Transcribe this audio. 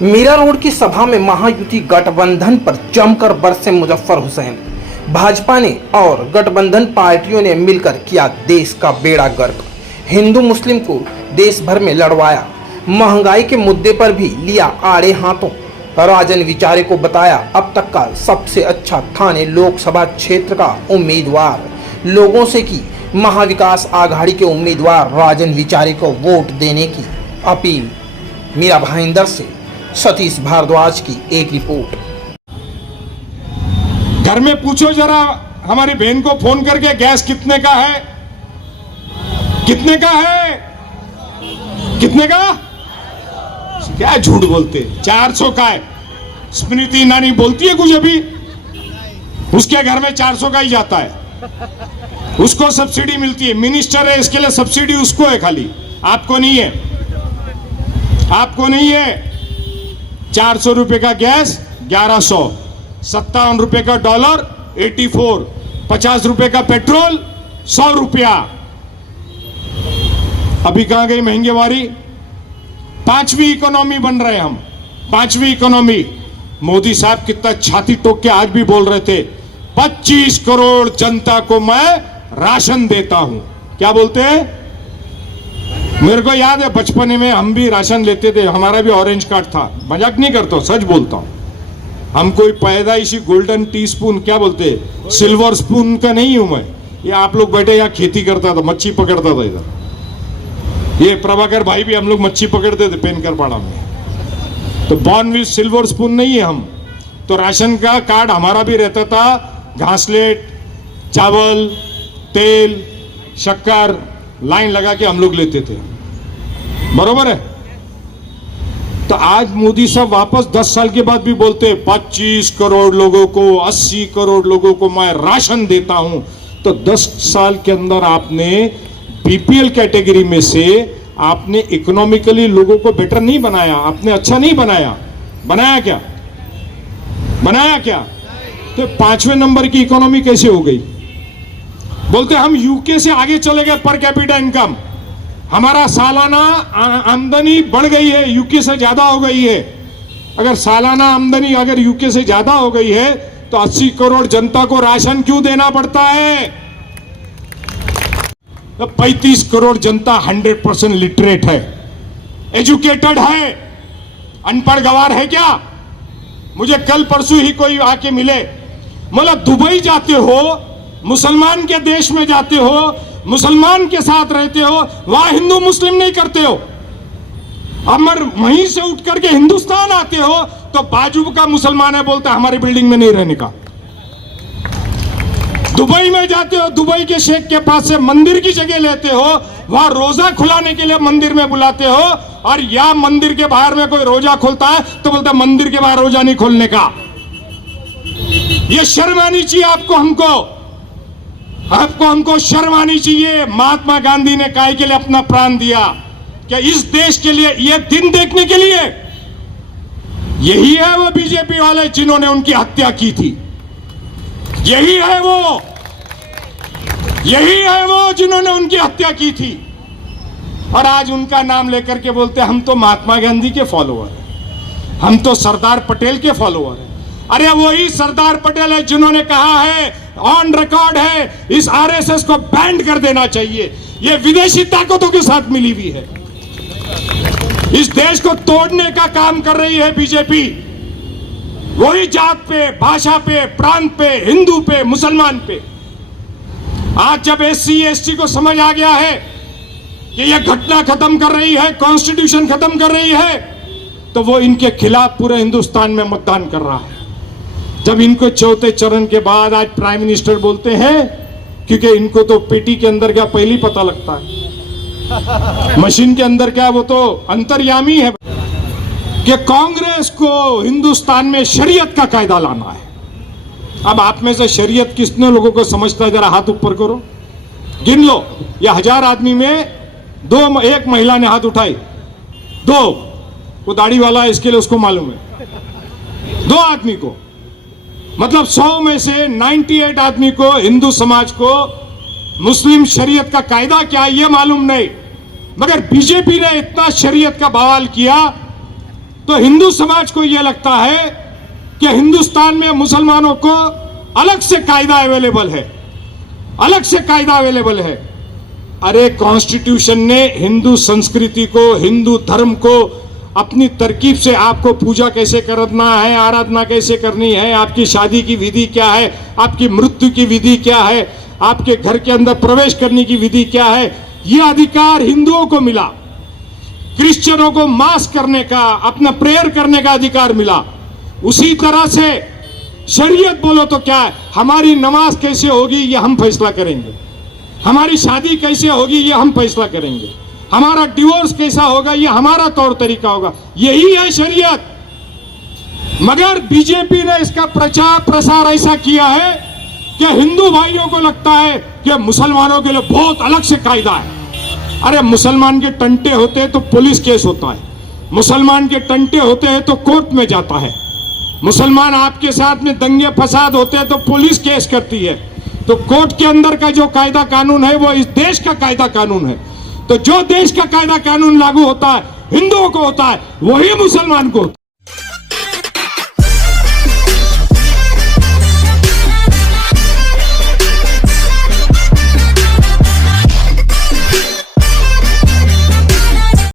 Meera road की सभा में महायुति गठबंधन पर जमकर बरसे मुजफ्फर हुसैन। भाजपा ने और गठबंधन पार्टियों ने मिलकर किया देश का बेड़ा गर्क। हिंदू मुस्लिम को देश भर में लड़वाया। महंगाई के मुद्दे पर भी लिया आड़े हाथों। राजन विचारे को बताया अब तक का सबसे अच्छा थाने लोकसभा क्षेत्र का उम्मीदवार। लोगों से की महाविकास आघाड़ी के उम्मीदवार राजन विचारे को वोट देने की अपील। मीरा भाईंदर से सतीश भारद्वाज की एक रिपोर्ट। घर में पूछो जरा हमारी बहन को फोन करके गैस कितने का है, कितने का है, कितने का, क्या झूठ बोलते, 400 का है। स्मृति ईरानी बोलती है कुछ अभी, उसके घर में 400 का ही जाता है। उसको सब्सिडी मिलती है, मिनिस्टर है, इसके लिए सब्सिडी उसको है, खाली आपको नहीं है, आपको नहीं है। 400 रुपए का गैस 1100, 57 रुपए का डॉलर 84, 50 रुपए का पेट्रोल 100 रुपया। अभी कहां गई महंगेवारी? 5वीं इकोनॉमी बन रहे हम, 5वीं इकोनॉमी। मोदी साहब कितना छाती ठोक के आज भी बोल रहे थे 25 करोड़ जनता को मैं राशन देता हूं। क्या बोलते हैं? मेरे को याद है बचपन में हम भी राशन लेते थे, हमारा भी ऑरेंज कार्ड था। मजाक नहीं करता, सच बोलता हूं। हम कोई पैदाइशी गोल्डन टी स्पून, क्या बोलते, सिल्वर स्पून का नहीं हूं मैं। ये आप लोग बैठे यहाँ खेती करता था, मच्छी पकड़ता था इधर। ये प्रभाकर भाई भी हम लोग मच्छी पकड़ते थे पेनकर पाड़ा में। तो बॉर्न विथ सिल्वर स्पून नहीं है हम। तो राशन का कार्ड हमारा भी रहता था, घासलेट, चावल, तेल, शक्कर, लाइन लगा के हम लोग लेते थे, बरोबर है। तो आज मोदी साहब वापस 10 साल के बाद भी बोलते 25 करोड़ लोगों को, 80 करोड़ लोगों को मैं राशन देता हूं। तो 10 साल के अंदर आपने बीपीएल कैटेगरी में से आपने इकोनॉमिकली लोगों को बेटर नहीं बनाया, आपने अच्छा नहीं बनाया। बनाया क्या? बनाया क्या? तो 5वें नंबर की इकोनॉमी कैसे हो गई? बोलते हम यूके से आगे चले गए पर कैपिटा इनकम। हमारा सालाना आमदनी बढ़ गई है, यूके से ज्यादा हो गई है। अगर सालाना आमदनी अगर यूके से ज्यादा हो गई है तो 80 करोड़ जनता को राशन क्यों देना पड़ता है? तो 35 करोड़ जनता 100% लिटरेट है, एजुकेटेड है। अनपढ़ गवार है क्या? मुझे कल परसों ही कोई आके मिले, मतलब दुबई जाते हो, मुसलमान के देश में जाते हो, मुसलमान के साथ रहते हो, वहां हिंदू मुस्लिम नहीं करते हो। अमर वहीं से उठ करके हिंदुस्तान आते हो तो बाजू का मुसलमान है, बोलता हमारी बिल्डिंग में नहीं रहने का। दुबई में जाते हो, दुबई के शेख के पास से मंदिर की जगह लेते हो, वहां रोजा खुलाने के लिए मंदिर में बुलाते हो, और या मंदिर के बाहर में कोई रोजा खोलता है तो बोलता मंदिर के बाहर रोजा नहीं खोलने का। यह शर्म आनी चाहिए आपको, हमको शर्म आनी चाहिए। महात्मा गांधी ने काहे के लिए अपना प्राण दिया? क्या इस देश के लिए, यह दिन देखने के लिए? यही है वो बीजेपी वाले जिन्होंने उनकी हत्या की थी। यही है वो जिन्होंने उनकी हत्या की थी। और आज उनका नाम लेकर के बोलते हम तो महात्मा गांधी के फॉलोअर हैं, हम तो सरदार पटेल के फॉलोअर हैं। अरे वही सरदार पटेल है जिन्होंने कहा है, ऑन रिकॉर्ड है, इस आरएसएस को बैन कर देना चाहिए। यह विदेशी ताकतों के साथ मिली हुई है, इस देश को तोड़ने का काम कर रही है बीजेपी। वही जात पे, भाषा पे, प्रांत पे, हिंदू पे, मुसलमान पे। आज जब एससी एसटी को समझ आ गया है कि यह घटना खत्म कर रही है, कॉन्स्टिट्यूशन खत्म कर रही है, तो वो इनके खिलाफ पूरे हिंदुस्तान में मतदान कर रहा है। जब इनको चौथे चरण के बाद आज प्राइम मिनिस्टर बोलते हैं, क्योंकि इनको तो पेटी के अंदर क्या पहले ही पता लगता है, मशीन के अंदर क्या वो तो अंतर्यामी है, कि कांग्रेस को हिंदुस्तान में शरीयत का कायदा लाना है। अब आप में से शरीयत कितने लोगों को समझता है? जरा हाथ ऊपर करो, गिन लो। या 1000 आदमी में एक महिला ने हाथ उठाई, 2, वो दाढ़ी वाला है इसके लिए उसको मालूम है, 2 आदमी को, मतलब 100 में से 98 आदमी को, हिंदू समाज को मुस्लिम शरीयत का कायदा क्या है ये मालूम नहीं। मगर बीजेपी ने इतना शरीयत का बवाल किया तो हिंदू समाज को यह लगता है कि हिंदुस्तान में मुसलमानों को अलग से कायदा अवेलेबल है, अलग से कायदा अवेलेबल है। अरे कॉन्स्टिट्यूशन ने हिंदू संस्कृति को, हिंदू धर्म को अपनी तरकीब से आपको पूजा कैसे करना है, आराधना कैसे करनी है, आपकी शादी की विधि क्या है, आपकी मृत्यु की विधि क्या है, आपके घर के अंदर प्रवेश करने की विधि क्या है, यह अधिकार हिंदुओं को मिला। क्रिश्चियनों को मास करने का, अपना प्रेयर करने का अधिकार मिला। उसी तरह से शरीयत बोलो तो क्या है, हमारी नमाज कैसे होगी ये हम फैसला करेंगे, हमारी शादी कैसे होगी ये हम फैसला करेंगे, हमारा डिवोर्स कैसा होगा ये हमारा तौर तरीका होगा, यही है शरीयत। मगर बीजेपी ने इसका प्रचार प्रसार ऐसा किया है कि हिंदू भाइयों को लगता है कि मुसलमानों के लिए बहुत अलग से कायदा है। अरे मुसलमान के टंटे होते हैं तो पुलिस केस होता है, मुसलमान के टंटे होते हैं तो कोर्ट में जाता है, मुसलमान आपके साथ में दंगे फसाद होते हैं तो पुलिस केस करती है। तो कोर्ट के अंदर का जो कायदा कानून है वो इस देश का कायदा कानून है। तो जो देश का कायदा कानून लागू होता है हिंदुओं को होता है, वही मुसलमान को होता है।